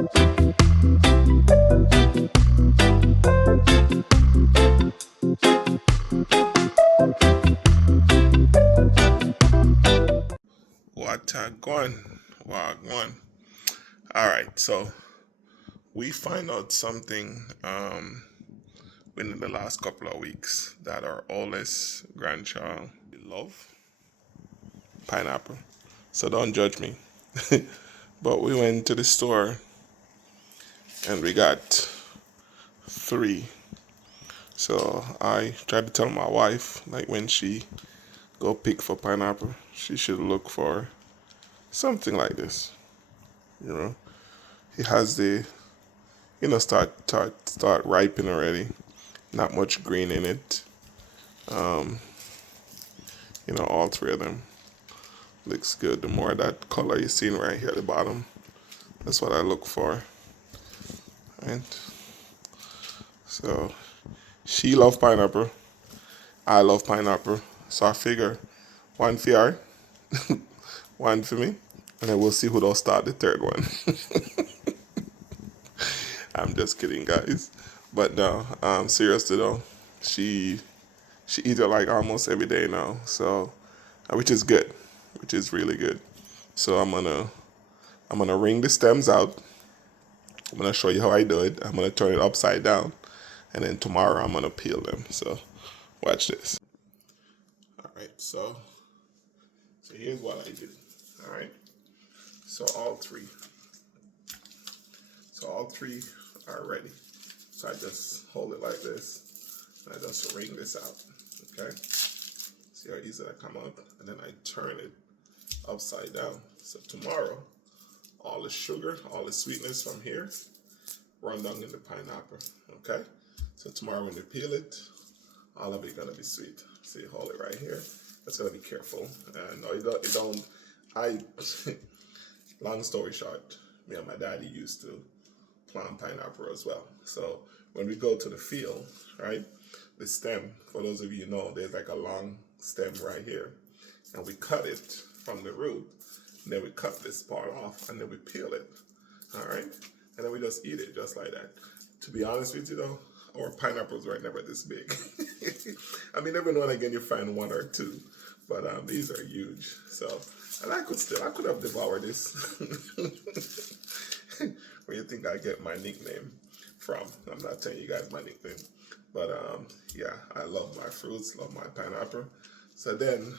What a gone. Wow, gone. All right, so we find out something within the last couple of weeks that our oldest grandchild love pineapple. So don't judge me. But we went to the store and we got three. So I tried to tell my wife, like when she go pick for pineapple, she should look for something like this. You know, it has the start ripening already. Not much green in it. All three of them looks good. The more that color you see right here at the bottom, that's what I look for. Right. So she love pineapple. I love pineapple. So I figure one for her, one for me, and then we'll see who will start the third one. I'm just kidding, guys. But no, seriously though, she she eats it like almost every day now. So, which is good, which is really good. So I'm gonna wring the stems out. I'm gonna show you how I do it. I'm gonna turn it upside down, and then tomorrow I'm gonna peel them. So, watch this. All right. So here's what I did. All right. So all three. So all three are ready. So I just hold it like this, and I just wring this out. Okay. See how easy that come up, and then I turn it upside down. So tomorrow, all the sugar, all the sweetness from here, run down in the pineapple. Okay. So tomorrow when you peel it, all of it gonna be sweet. So you hold it right here. Just gotta be careful. No, you don't. I. Long story short, me and my daddy used to plant pineapple as well. So when we go to the field, right, the stem, for those of you who know, there's like a long stem right here, and we cut it from the root, and then we cut this part off, and then we peel it, all right, and then we just eat it just like that. To be honest with you though, our pineapples were never this big. I mean, every now and again you find one or two, but these are huge. So, and I could have devoured this. Where you think I get my nickname from? I'm not telling you guys my nickname, but yeah, I love my fruits, love my pineapple. So then,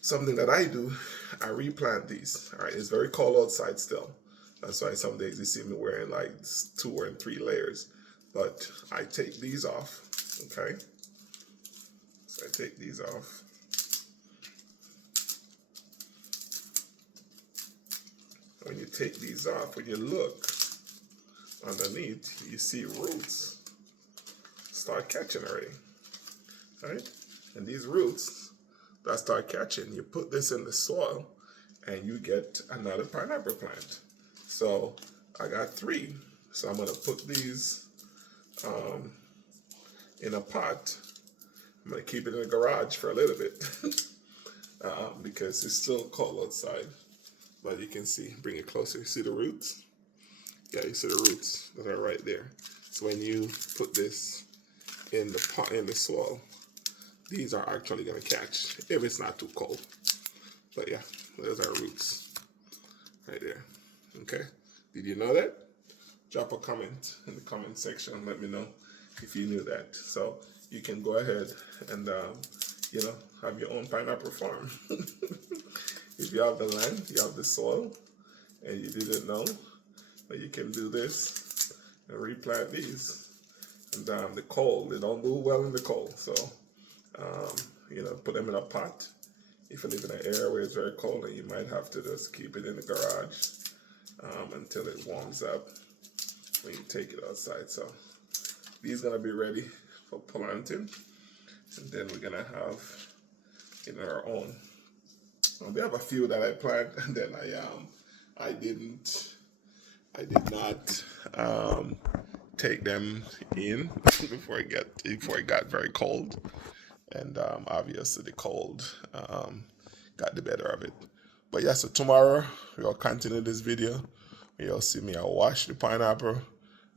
something that I do, I replant these. All right, it's very cold outside still. That's why some days you see me wearing like 2 or 3 layers. But I take these off, okay? So I take these off. When you take these off, when you look underneath, you see roots start catching already, right? And these roots that start catching, you put this in the soil and you get another pineapple plant. So I got 3. So I'm gonna put these in a pot. I'm gonna keep it in the garage for a little bit because it's still cold outside. But you can see, bring it closer. You see the roots? Yeah, you see the roots that are right there. So when you put this in the pot, in the soil, these are actually gonna catch if it's not too cold. But yeah, those are roots right there. Okay, did you know that? Drop a comment in the comment section and let me know if you knew that. So you can go ahead and have your own pineapple farm. If you have the land, you have the soil, and you didn't know, but you can do this and replant these. And the cold, they don't do well in the cold. So put them in a pot. If you live in an area where it's very cold, then you might have to just keep it in the garage until it warms up when you take it outside. So these gonna be ready for planting, and then we're gonna have our own. We have a few that I planted, and then I did not take them in before it got very cold, and obviously the cold got the better of it. But yeah, so tomorrow we'll continue this video. You'll see me, I'll wash the pineapple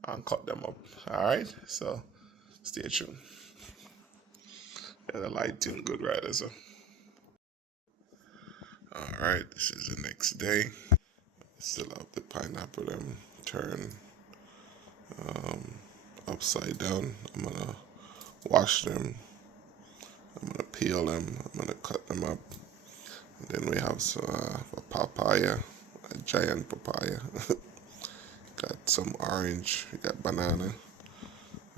and cut them up. Alright, so stay tuned. Yeah, the lighting good, right? So, alright, this is the next day. Still have the pineapple them turn upside down. I'm gonna wash them. I'm gonna peel them. I'm gonna cut them up. And then we have a papaya, a giant papaya. Got some orange. We got banana.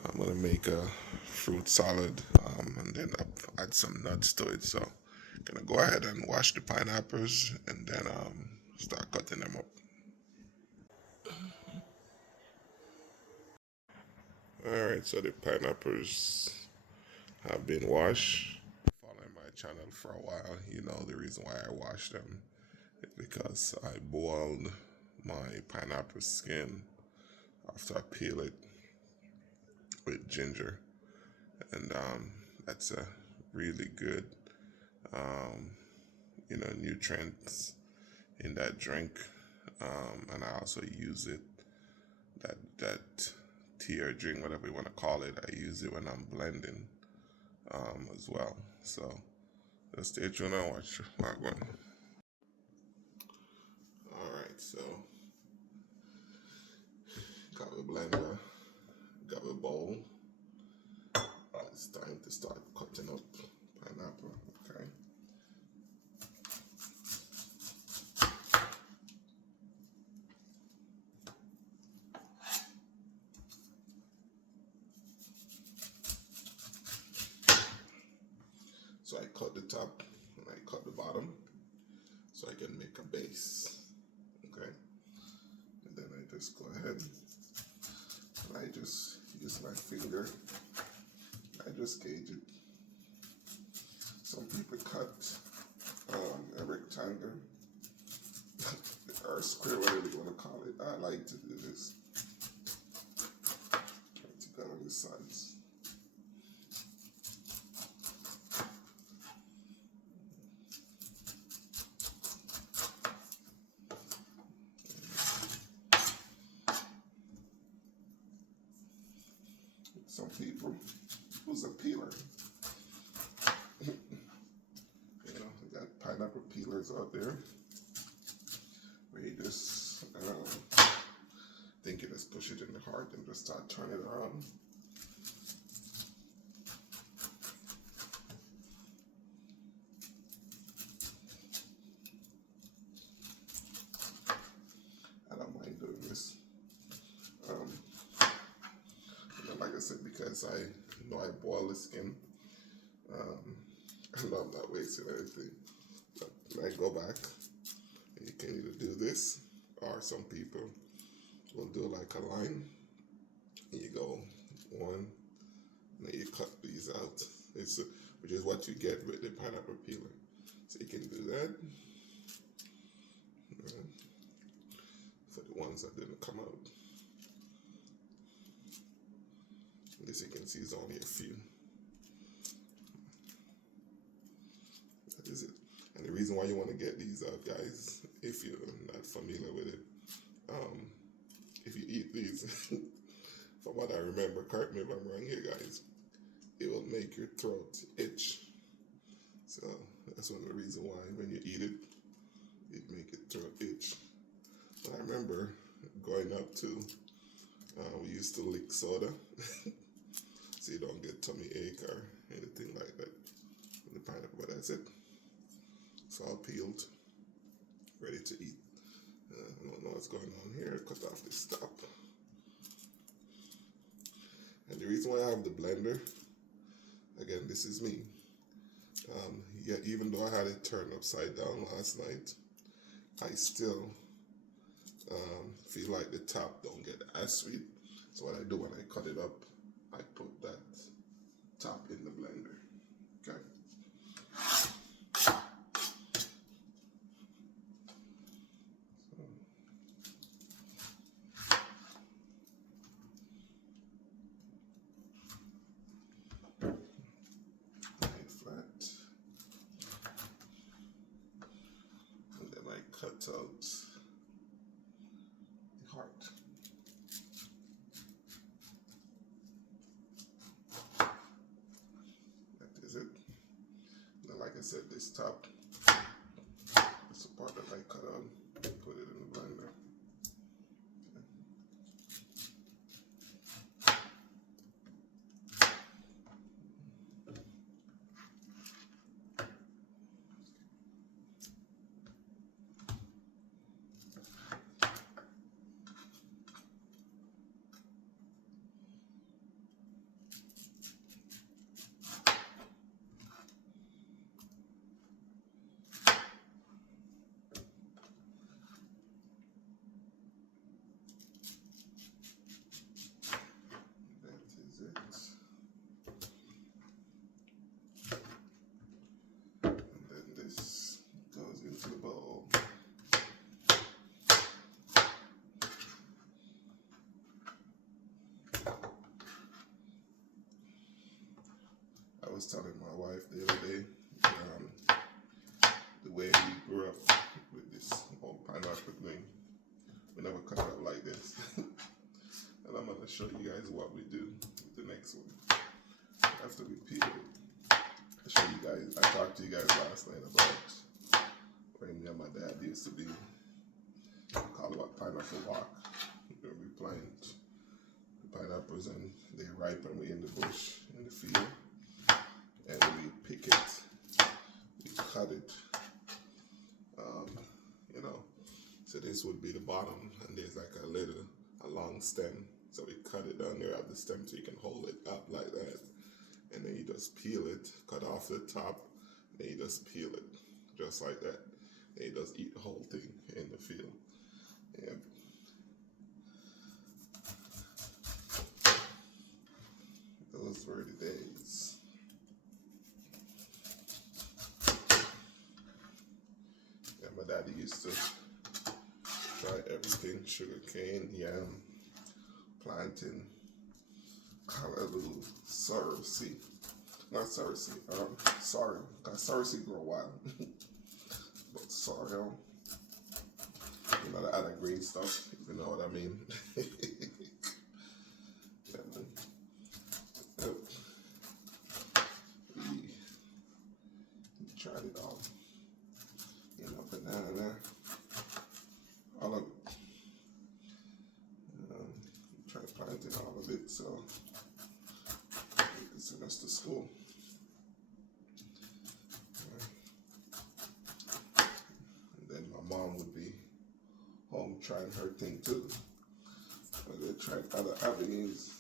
I'm gonna make a fruit salad, and then add some nuts to it. So, I'm gonna go ahead and wash the pineapples, and then start cutting them up. All right, so the pineapples have been washed. Following my channel for a while, you know the reason why I wash them is because I boiled my pineapple skin after I peel it with ginger, and that's a really good, um, nutrients in that drink, and I also use it that tea or drink, whatever you want to call it. I use it when I'm blending as well. So just stay tuned and watch my one. All right, so got the blender, got the bowl. It's time to start cutting up pineapple. Okay. So I cut the top and I cut the bottom so I can make a base. Okay. And then I just go ahead and I just use my finger. I just gauge it. Some people cut a rectangle or a square, whatever you want to call it. I like to do this. To cut on the sides. Some people use a peeler. You got pineapple peelers out there where you just think you just push it in the heart and just start turning it around. I don't mind doing this. Like I said, because I know I boil the skin, I know I'm not wasting anything. But when I go back, you can either do this, or some people will do like a line. And you go one, and then you cut these out. Which is what you get with the pineapple peeler. So you can do that. For the ones that didn't come out. This you can see is only a few. That is it. And the reason why you want to get these out, guys, if you're not familiar with it, if you eat these, from what I remember, correct me if I'm wrong here, guys, it will make your throat itch. So that's one of the reasons why when you eat it, it make your throat itch. But I remember growing up too, we used to lick soda. So you don't get tummy ache or anything like that with the pineapple, but that's it. It's all peeled, ready to eat. I don't know what's going on here. Cut off this top. And the reason why I have the blender, again, this is me. Yeah, even though I had it turned upside down last night, I still feel like the top don't get as sweet. So what I do when I cut it up, I put that top in the blender. Okay. Flat. And then I cut out part. That is it. Now, like I said, this top, that's the part that I cut out, put it in the blender. To the bowl. I was telling my wife the other day the way we grew up with this whole pineapple thing. We never cut it up like this. And I'm going to show you guys what we do with the next one. After we peel it, I show you guys, I talked to you guys last night about when me and my dad used to be call it pineapple walk. Where we plant the pineapples and they ripen. We in the bush, in the field, and we pick it, we cut it. You know, so this would be the bottom, and there's like a long stem. So we cut it down there at the stem so you can hold it up like that, and then you just peel it, cut off the top, and then you just peel it, just like that. And you just eat the whole thing in the field. Yeah. Those were the days. Yeah, my daddy used to try everything: sugar cane, yam, plantain, callaloo, sorrel. Not sorrel, because sorrel grow wild. But sorrel, you know, the other green stuff, if you know what I mean. We tried it all. You know, banana, all of it. Tried planting all of it, so we could send us to school. And then my mom would be home trying her thing too. But they tried other avenues.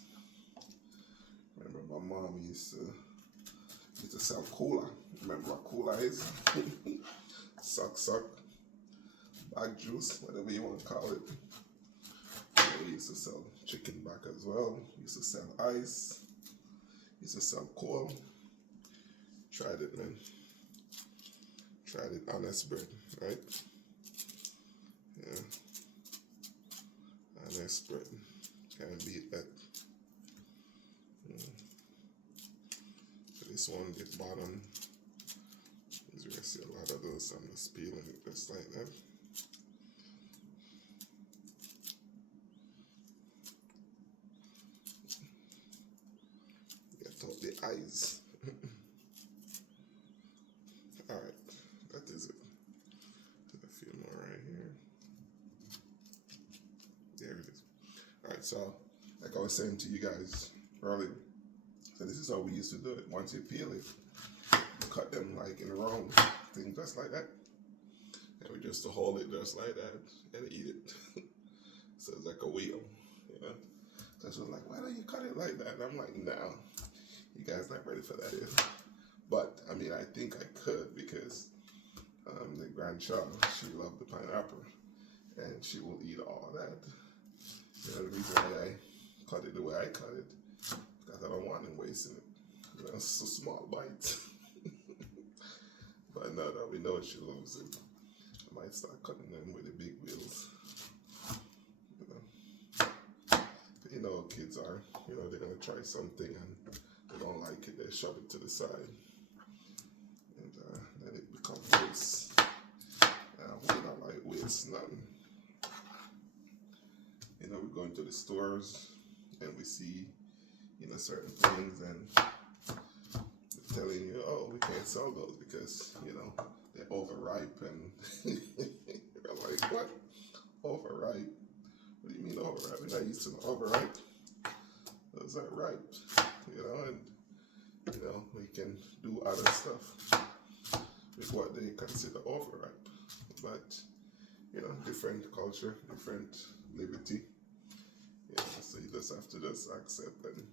Remember, my mom used to sell cola. Remember what cola is? Suck, bag juice, whatever you want to call it. We used to sell chicken back as well. Used to sell ice. Used to sell coal. Tried it, man. Tried it, honest bread, right? Yeah. Honest bread. Can't beat that. This one, the bottom, as you can see a lot of those, I'm just peeling it just like that. Get out the eyes. Alright, that is it. A few more right here. There it is. Alright, so like I was saying to you guys earlier, so this is how we used to do it. Once you peel it, you cut them like in a round thing, just like that. And we just to hold it just like that and eat it. So it's like a wheel, you know. So she was like, why don't you cut it like that? And I'm like, no, you guys not ready for that yet. But I mean, I think I could because the grandchild, she loved the pineapple and she will eat all that. You know, the reason why I cut it the way I cut it, because I don't want them wasting it. You know, it's a small bite. But now that we know she loves it, I might start cutting them with the big wheels. You know, but you know how kids are. You know, they're gonna try something and they don't like it, they shove it to the side, and then it becomes waste. We don't like waste nothing. we go into the stores and we see, certain things, and they're telling you, oh, we can't sell those because, they're overripe, and you're like, what? Overripe? What do you mean overripe? We're not used to overripe. Those are ripe, and, we can do other stuff with what they consider overripe. But, different culture, different liberty. So you just have to just accept and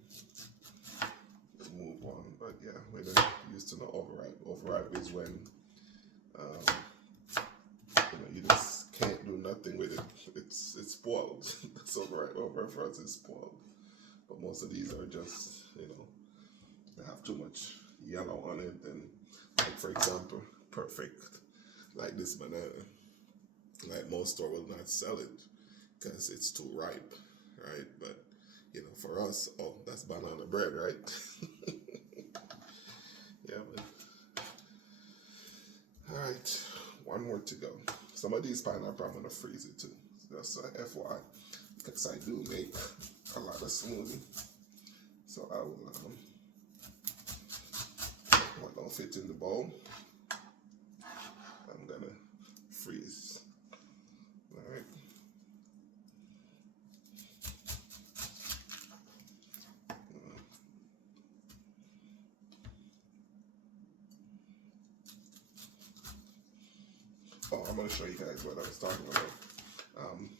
move on. But yeah, we're not used to no overripe. Overripe is when, you just can't do nothing with it. It's spoiled. That's overripe. Overripe for us is spoiled. But most of these are just, they have too much yellow on it. And like, for example, perfect, like this banana. Like, most store will not sell it because it's too ripe, right? But, for us, oh, that's banana bread, right? Yeah, man. All right, one more to go. Some of these pineapple, I'm going to freeze it too. Just FYI, because I do make a lot of smoothie. So I will, what don't fit in the bowl, I'm going to freeze. All right. Oh, I'm going to show you guys what I was talking about.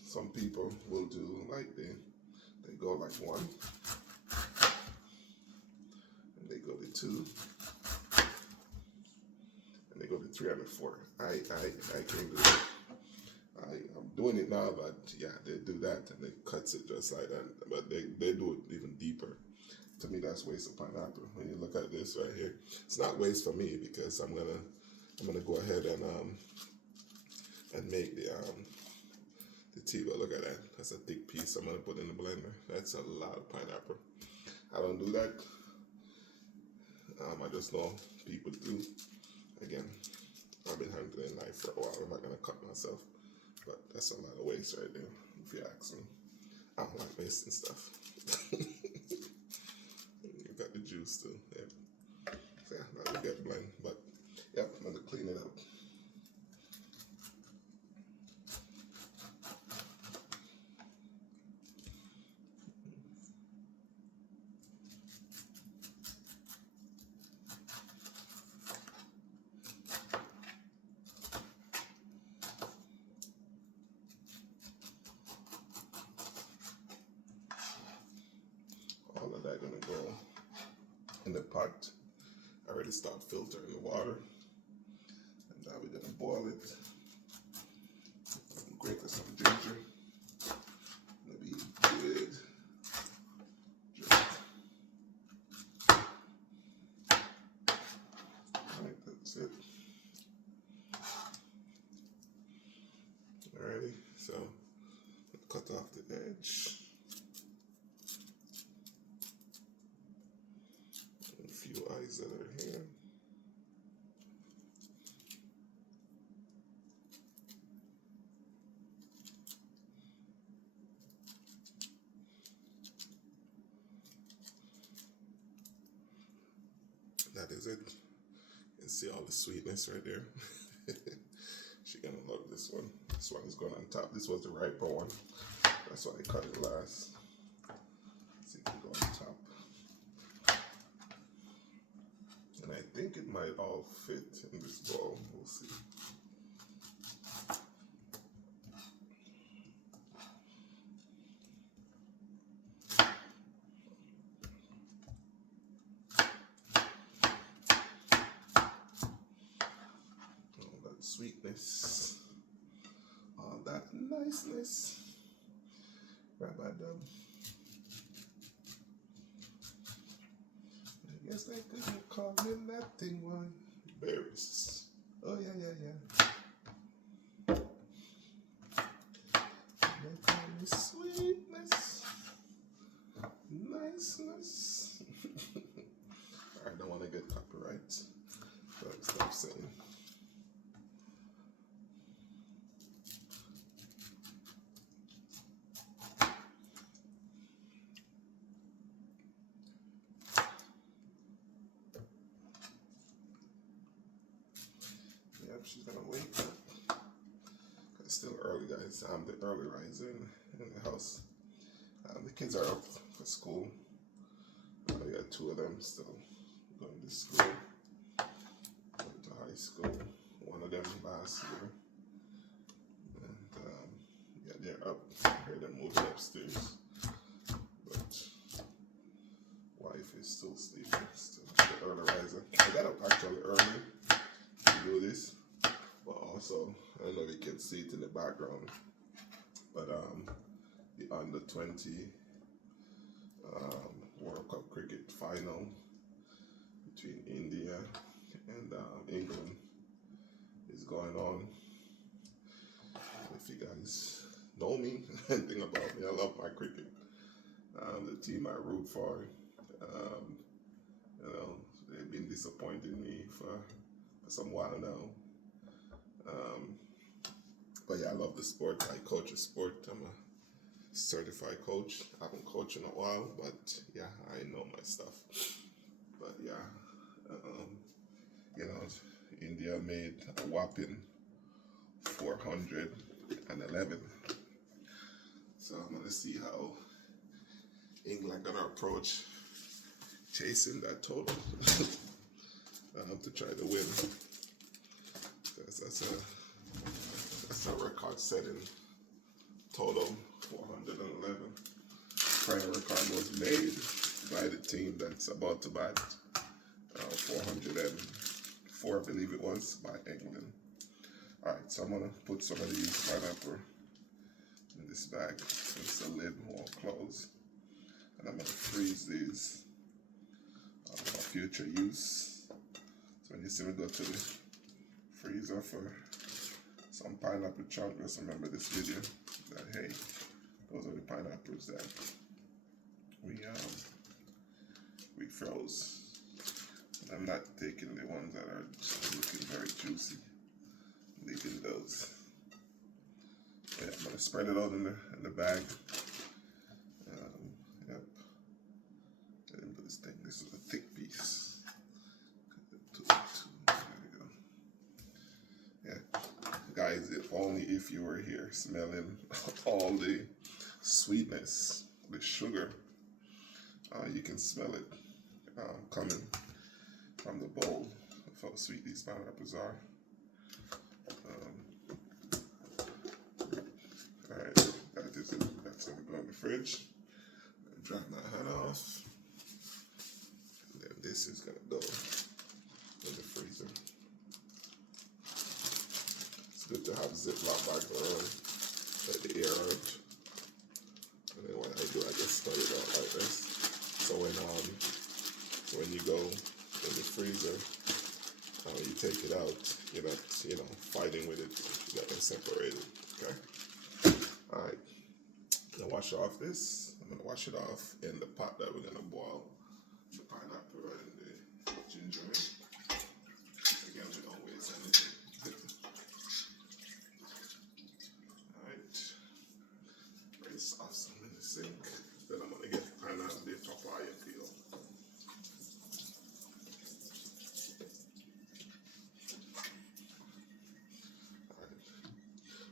Some people will do like they go like 1, and they go to 2, and they go to 3 and 4. I can't do that. I'm doing it now, but yeah, they do that and they cuts it just like that. But they do it even deeper. To me, that's waste of pineapple. When you look at this right here, it's not waste for me because I'm gonna go ahead and make the tea. But look at that. That's a thick piece I'm gonna put in the blender. That's a lot of pineapple. I don't do that. I just know people do. Again, I've been handling life for a while. I'm not gonna cut myself, but that's a lot of waste right there, if you ask me. I don't like wasting stuff. You got the juice too. Yeah. So yeah, that will get blend. But yeah, I'm gonna clean it up. All of that gonna go in the pot. I already start filtering the water, and now we're gonna boil it. Grate some ginger. Gonna be good. Alright, that's it. Alrighty, so cut off the edge. A few eyes that are here. That is it. You can see all the sweetness right there. She's gonna love this one. This one is going on top. This was the riper one. That's why I cut it last. So it can go on top. And I think it might all fit in this bowl. We'll see. Sweetness, all that niceness. Rabadum. I guess they couldn't call him that thing one. Berries. Oh yeah. They call me sweetness, niceness. I don't want to get copyright, so I'll stop saying. she's gonna wake up. It's still early, guys. I'm the early riser in the house. The kids are up for school. I got two of them still going to school, going to high school. One of them last year. And yeah, they're up. I heard them moving upstairs. But wife is still sleeping, still the early riser. I got up actually early to do this. But also, I don't know if you can see it in the background, but the under 20 World Cup cricket final between India and England is going on. If you guys know me, anything about me, I love my cricket. The team I root for, you know, they've been disappointing me for some while now. But yeah, I love the sport. I coach a sport. I'm a certified coach. I haven't coached in a while, but yeah, I know my stuff. But yeah, you know, India made a whopping 411. So I'm gonna see how England gonna approach chasing that total to try to win. That's a record-setting total, 411. Prior record was made by the team that's about to bat 404, I believe it was, by England. All right, so I'm gonna put some of these pineapple in this bag since the lid won't close, and I'm gonna freeze these for future use. So when you see me go to the freezer for some pineapple chunk, just remember this video that hey, those are the pineapples that we froze. And I'm not taking the ones that are looking very juicy. I'm leaving those. Yeah, I'm gonna spread it out in the bag. Yep. I didn't put this thing. This is a thick piece. There we go. Yeah. Guys, if only if you were here smelling all the sweetness, the sugar, you can smell it coming from the bowl of how sweet these pineapples are. Alright, that's gonna go in the fridge. Dry my hand off. And then this is gonna go in the freezer. It's good to have Ziploc bags around, let the air out. And then what I do, I just spread it out like this. So when you go in the freezer, you take it out, you're not, fighting with it, you got them separated, okay? All right, I'm gonna wash off this. I'm gonna wash it off in the pot that we're gonna boil the pineapple right in the ginger. Again, we don't waste anything. All right, rinse off some in the sink. Then I'm gonna get the pineapple, the papaya peel.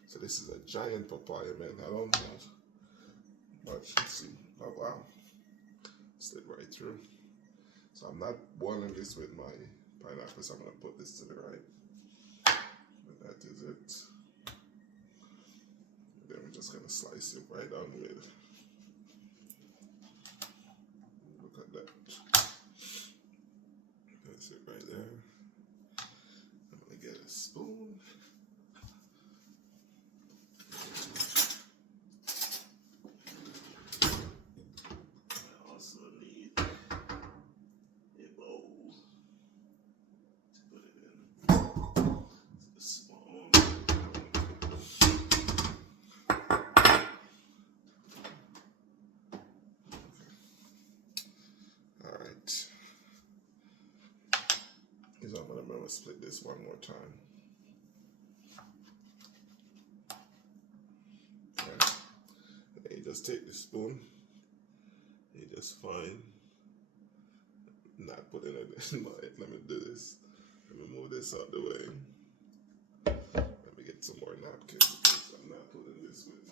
So this is a giant papaya, man. I don't have much. Let's see. Oh wow, slid right through. So I'm not boiling this with my pineapple, so I'm gonna put this to the right. And that is it. And then we're just gonna slice it right down the middle. Look at that. That's it right there. I'm gonna get a spoon. So I'm gonna split this one more time. Okay. And you just take the spoon. You just find not putting it in my. Let me do this. Let me move this out the way. some more napkins because I'm not putting this with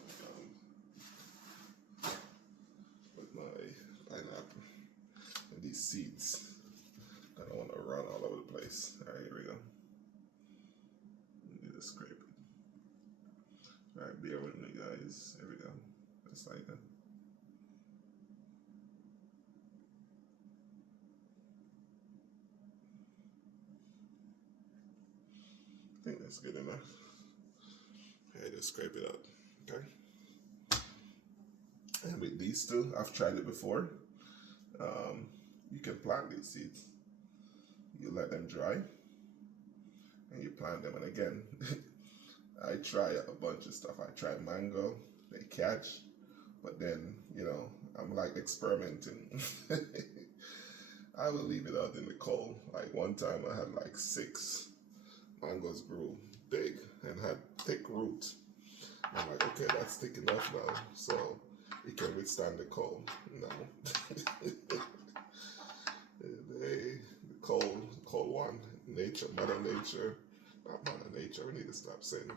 my pineapple and these seeds. I don't want to run all over the place. All right, here we go. Let me just scrape it. All right, bear with me, guys. Here we go. Just like that. I think that's good enough. Okay, just scrape it up. Okay. And with these two, I've tried it before. You can plant these seeds. You let them dry, and you plant them. And again, I try a bunch of stuff. I try mango, they catch, but then, you know, I'm like experimenting. I will leave it out in the cold. Like one time I had like 6 mangoes grew big and had thick roots. I'm like, okay, that's thick enough now, so it can withstand the cold. No. The cold one, nature, Mother Nature, not Mother Nature, we need to stop saying it,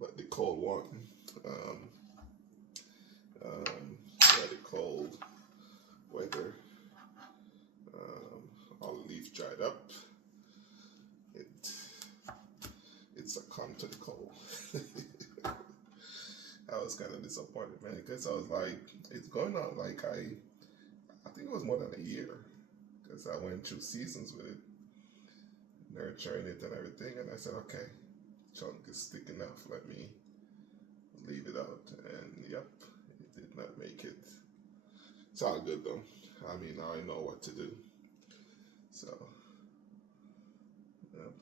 but the cold one, yeah, the cold weather, all the leaves dried up, it succumbed to the cold. I was kind of disappointed, man, because I was like, it's going on like I think it was more than a year, because I went through seasons with it, nurturing it and everything, and I said, okay, chunk is thick enough, let me leave it out, and yep, it did not make it. It's all good though. I mean, now I know what to do. So, yep,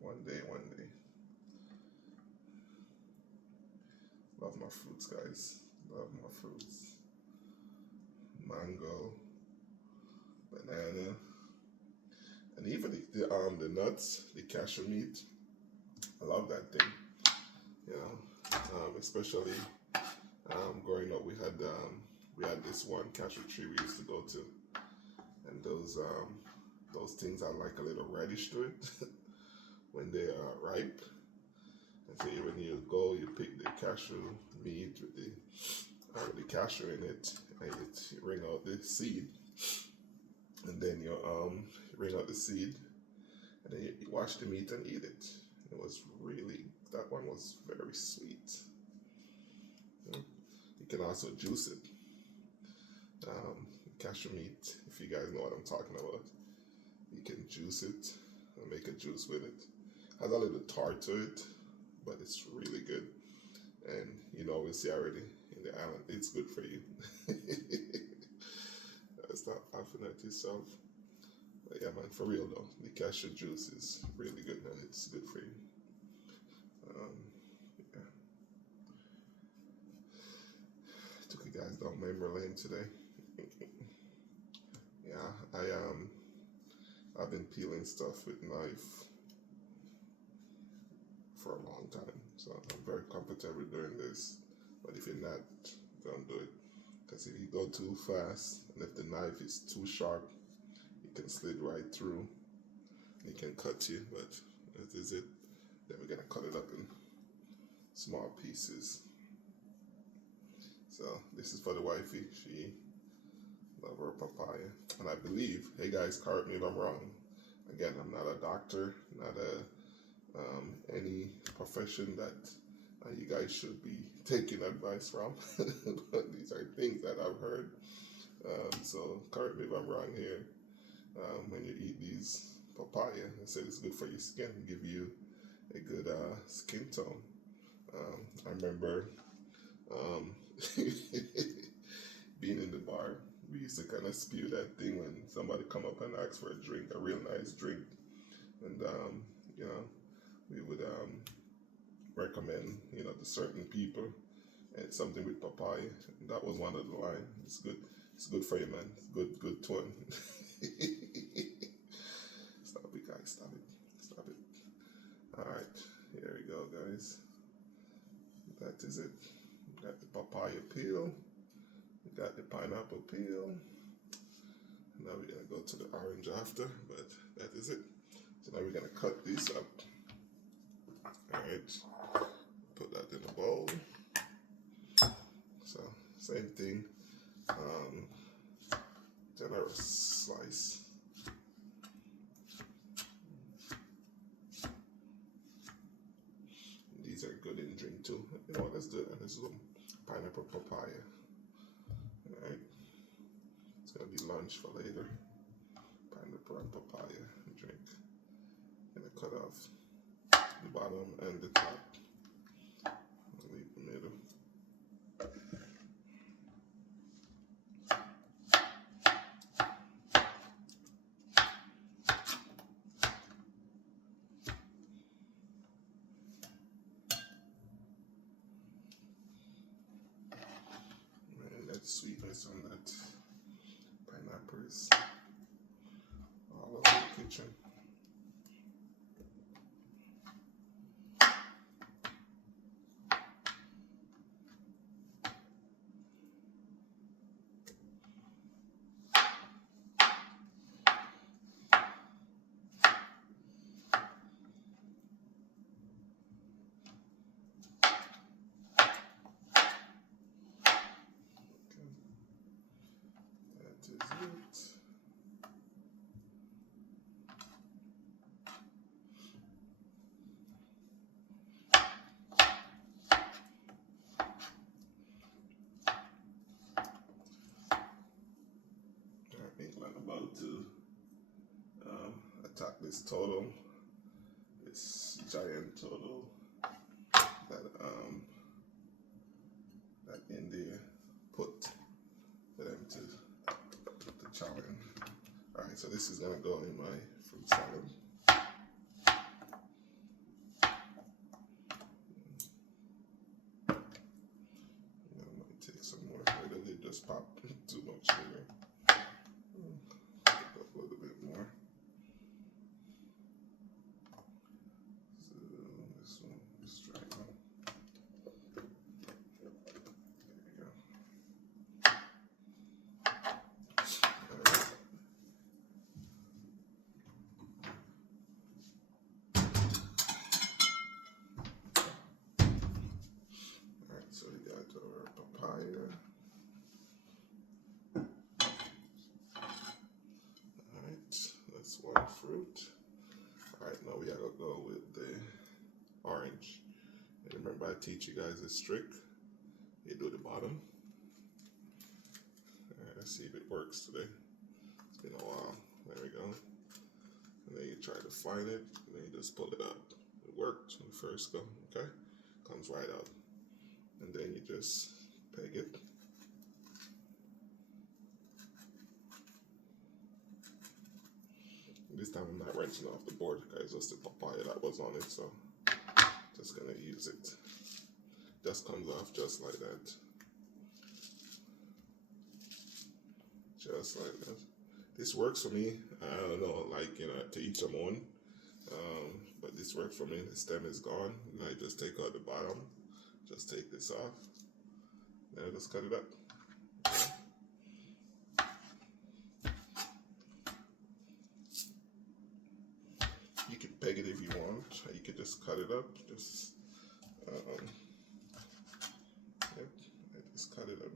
one day. Love my fruits, guys. Love my fruits. Mango, banana, and even the nuts, the cashew meat. I love that thing. You know, especially growing up, we had this one cashew tree we used to go to, and those things are like a little reddish to it when they are ripe. And so when you go, you pick the cashew meat with the cashew in it, and you wring out the seed, and then you wring out the seed, and then you wash the meat and eat it. It was that one was very sweet. You can also juice it. Cashew meat, if you guys know what I'm talking about, you can juice it and make a juice with it. Has a little tart to it, but it's really good. And you know, we see already in the island, it's good for you. Stop laughing at yourself. But yeah, man, for real though, the cashew juice is really good, man. It's good for you. Yeah. Took you guys down memory lane today. Yeah, I've been peeling stuff with knife for a long time, so I'm very comfortable doing this. But if you're not, don't do it, because if you go too fast and if the knife is too sharp, it can slid right through. It can cut you, but that is it. Then we're gonna cut it up in small pieces. So this is for the wifey. She love her papaya, and I believe, hey guys, correct me if I'm wrong. Again, I'm not a doctor, not any profession that you guys should be taking advice from. But these are things that I've heard. So correct me if I'm wrong here. When you eat these papaya, they say it's good for your skin, give you a good skin tone. I remember being in the bar, we used to kind of spew that thing when somebody come up and ask for a drink, a real nice drink, and you know, we would recommend, you know, to certain people, and something with papaya. And that was one of the lines. It's good. It's good for you, man. It's good tone. Stop it, guys. Stop it. All right, here we go, guys. That is it. We got the papaya peel. We got the pineapple peel. Now we're gonna go to the orange after, but that is it. So now we're gonna cut these up. All right. put that in a bowl. So same thing. Generous slice. These are good in drink too. You know what? Let's do it. Let's do pineapple papaya. All right. It's gonna be lunch for later. Pineapple and papaya drink. Gonna cut off the bottom and the top. I'll leave the middle. And that sweetness on that pineapple is all over the kitchen. That is it. I'm about to attack this turtle, this giant turtle that India put for them to challenge. All right, so this is gonna go in my fruit salad. I might take some more. I did just pop too much sugar. A little bit more. So this one, let's try it out. There we go. All right, so we got our papaya. That's one fruit. All right, now we gotta go with the orange. And remember, I teach you guys this trick. You do the bottom. All right, let's see if it works today. It's been a while. There we go. And then you try to find it, and then you just pull it up. It worked when you first go, okay? Comes right out. And then you just peg it. This time I'm not wrenching off the board, guys. Just the papaya that was on it, so just gonna use it. Just comes off just like that. Just like that. This works for me. I don't know, like, you know, to each their own. But this worked for me. The stem is gone. And I just take out the bottom. Just take this off. Then I just cut it up. Okay. You can peg it if you want. You could just cut it up. Just, yep, I just cut it up.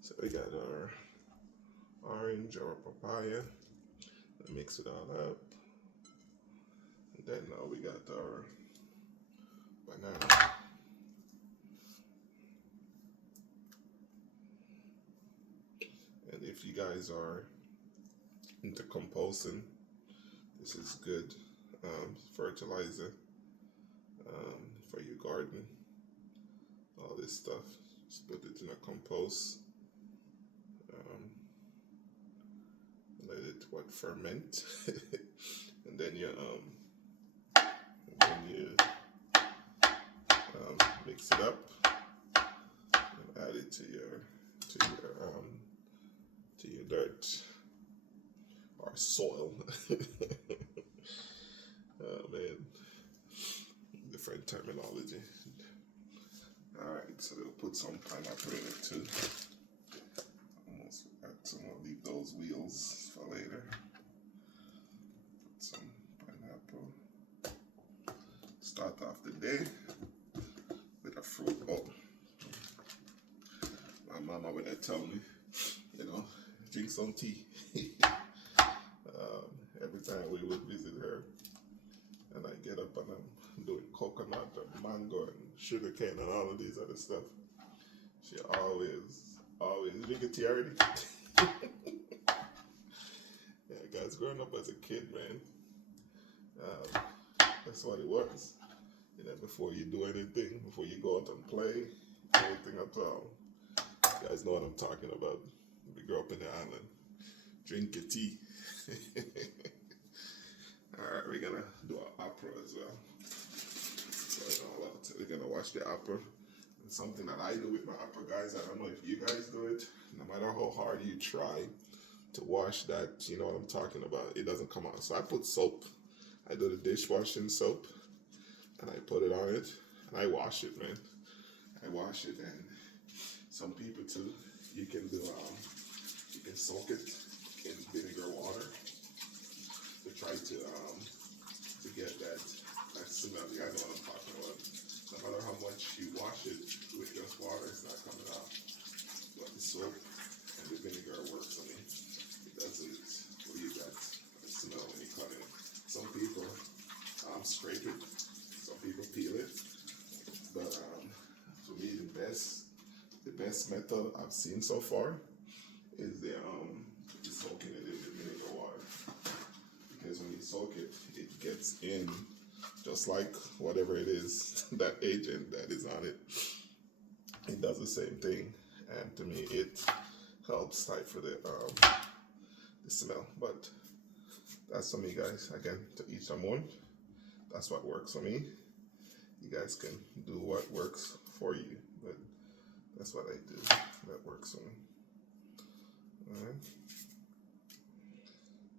So we got our orange or papaya. Mix it all up. And then now we got our banana. And if you guys are into composting, this is good fertilizer for your garden. All this stuff, just put it in a compost. Let it ferment, and then you mix it up and add it to your dirt or soil. Oh man, different terminology. All right, so we'll put some pineapple in it too. Almost forgot to leave those wheels for later. start off the day with a fruit bowl. My mama would tell me, you know, drink some tea. Every time we would visit her, and I get up and I'm doing coconut and mango and sugar cane and all of these other stuff, she always drink a tea already. Yeah, guys, growing up as a kid, man, that's what it was. You know, before you do anything, before you go out and play, anything at all. You guys know what I'm talking about. We grew up in the island. Drink your tea. Alright, we're gonna do an opera as well. So, you know, we're gonna watch the opera. And something that I do with my opera, guys, I don't know if you guys do it. No matter how hard you try to wash that, you know what I'm talking about, it doesn't come out. So I put soap. I do the dishwashing soap, and I put it on it, and I wash it, man. I wash it, and some people too, you can do, you can soak it in vinegar water to try to get that smell. You guys know what I'm talking about. No matter how much you wash it with just water, it's not coming out. But the soap and the vinegar works on it. It doesn't leave that smell when you cut it. Some people scrape it. Some people peel it. But for me, the best method I've seen so far is the soaking it in the vinegar water. Because when you soak it, it gets in just like whatever it is, that agent that is on it. It does the same thing, and to me, it helps stifle the smell. But that's for me, guys. Again, to each their own. That's what works for me. You guys can do what works for you, but that's what I do. That works for me. All right.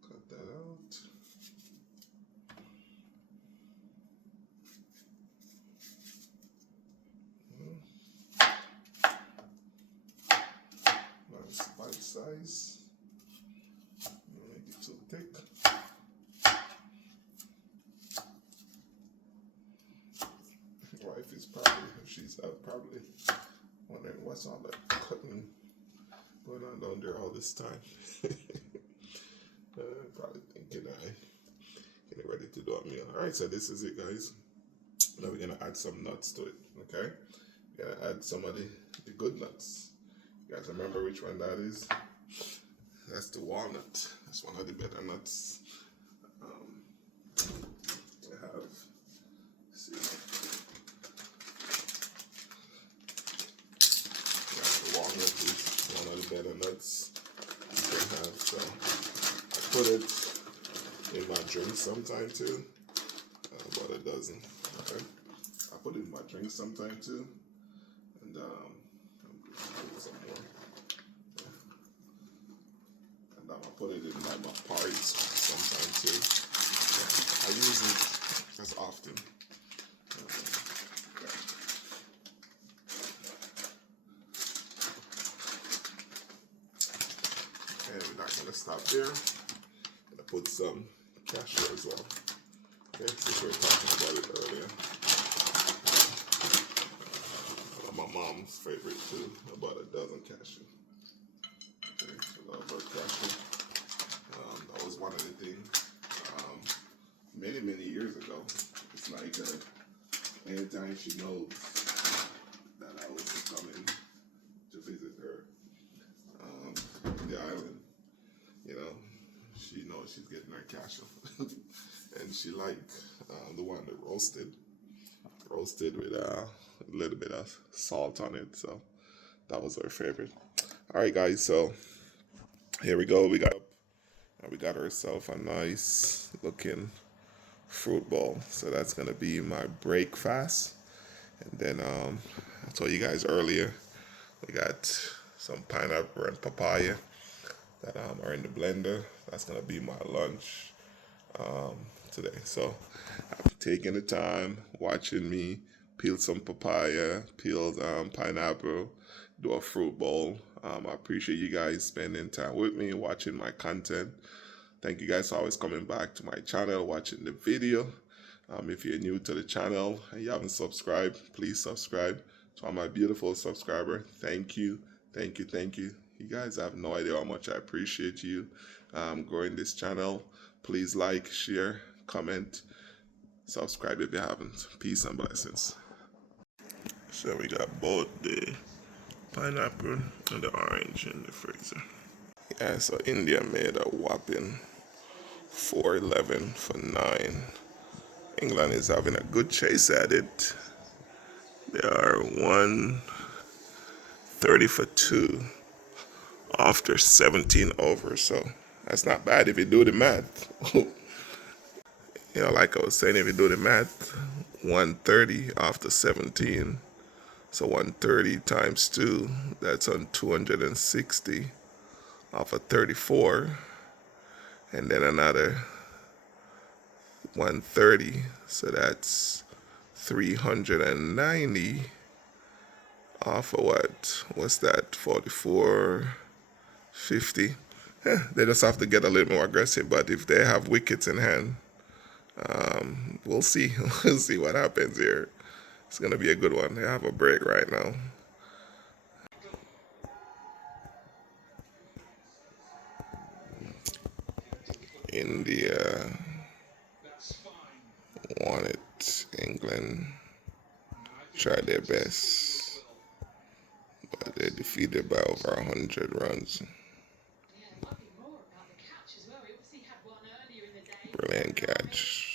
Cut that out. Nice bite size. Don't make it too thick. Wife is probably, if she's out, probably wondering what's all that cutting going on down there all this time. Probably thinking getting ready to do a meal. Alright, so this is it, guys. Now we're gonna add some nuts to it, okay? We're gonna add some of the good nuts. You guys remember which one that is? That's the walnut. That's one of the better nuts. We have, see, the walnut is one of the better nuts you can have. So I put it in my drink sometime too, but it doesn't. Okay, I put it in my drink sometime too, and I'll put some more. And I put it in my porridge sometime too. I use it as often. And we're not gonna stop there. I'm gonna put some cashew as well. Okay, since we were talking about it earlier. My mom's favorite too, about a dozen cashew. Okay, I love her cashew. That was one of the things many years ago. It's like anytime she knows that I was coming to visit her in the island, you know, she knows she's getting her cashew. And she liked the one that roasted with a little bit of salt on it. So that was her favorite. All right, guys. So here we go. We got ourselves a nice looking fruit bowl. So that's gonna be my breakfast. And then I told you guys earlier, we got some pineapple and papaya that are in the blender. That's gonna be my lunch today. So I'm taking the time watching me peel some papaya, peel pineapple, do a fruit bowl. I appreciate you guys spending time with me, watching my content. Thank you guys for always coming back to my channel, watching the video. If you're new to the channel and you haven't subscribed, please subscribe. To all my beautiful subscriber, thank you, thank you, thank you. You guys have no idea how much I appreciate you growing this channel. Please like, share, comment, subscribe if you haven't. Peace and blessings. So we got both the pineapple and the orange in the freezer. Yeah, so India made a whopping 411 for 9. England is having a good chase at it. They are 130 for 2 after 17 overs, so that's not bad if you do the math. Like I was saying, if you do the math, 130 after 17, so 130 times 2, that's on 260 off of 34, and then another 130, so that's 390 off of what's that, 44, 50. They just have to get a little more aggressive, but if they have wickets in hand, we'll see. We'll see what happens here. It's going to be a good one. They have a break right now. India won it. England tried their best, but they defeated by over 100 runs. Brilliant catch.